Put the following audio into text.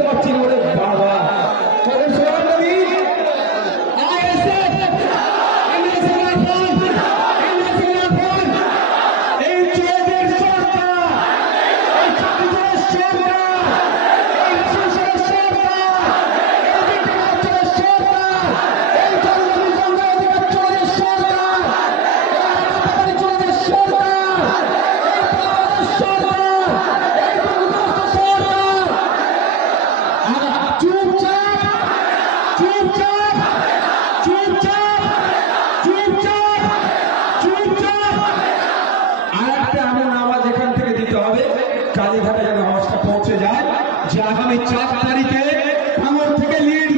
বুঝতে পারছি না ওরে বাবা। কালীঘাটে যেন আওয়াজটা পৌঁছে যায় যে আগামী 4 তারিখে ভাঙড় থেকে লিড